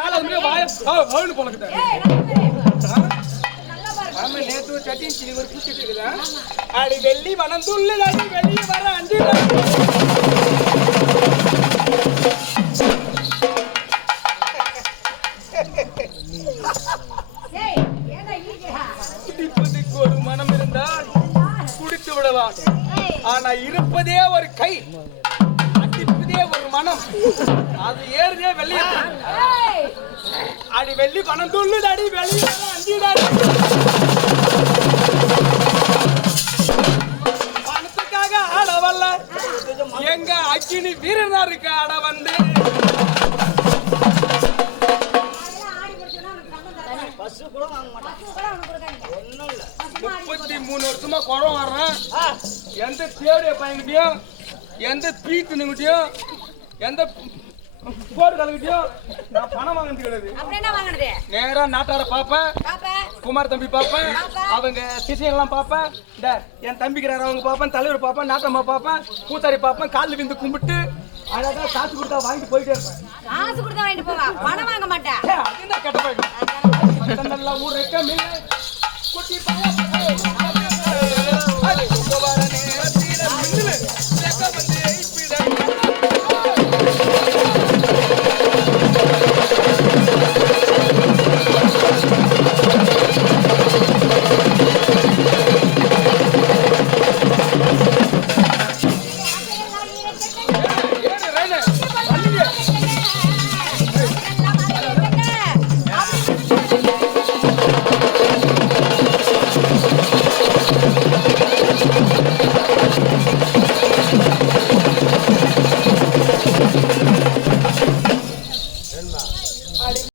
கால வந்து வாய வாயில போலக்கிட்டேன். ஆமா நேத்து ஒரு சட்டின் சிலி ஒரு குச்சிட்டு இருக்குதா. அடி வெள்ளி வனந்துள்ள அடி வெளிய வர அஞ்சு குடிப்பதற்கு ஒரு மனம் இருந்தால் குடித்து விடலாம். ஆனா இருப்பதே ஒரு கை, அடிப்பதே ஒரு மனம், அது ஏறுதே வெள்ளிய. அடி வெள்ளி பணம் துள்ளுது அடி வெளிய அஞ்சிடாடி. பணத்துக்காக ஆட வரல எங்க அக்கினி வீரனாருக்கு ஆட வந்து 33 வருஷமா குளம் வர்றேன். எந்த தேடிய பையன்கிட்டயும் எந்த பீத்துனுங்கிட்டயும் எந்த போர் கலங்கிட்டயும் நான் பணம் வாங்கினது கிடையாது. நேரா நாட்டார பாப்பேன், குமார் தம்பி பாப்பேன், அவங்க சிசியெல்லாம் பாப்பேன், இந்த என் தம்பிக்கிறார் அவங்க பாப்பேன், தலைவர் பாப்பேன், நாட்டம்மா பாப்பேன், பூத்தாரி பாப்பேன், காலில் விழுந்து கும்பிட்டு அழகா காசு கொடுத்தா வாங்கிட்டு போயிட்டே இருப்பேன். காசு கொடுத்தா வாங்கிட்டு போவா, பணம் வாங்க மாட்டேன். அதுதான் கெட்ட பழக்கம். நல்லா ஊர் குட்டி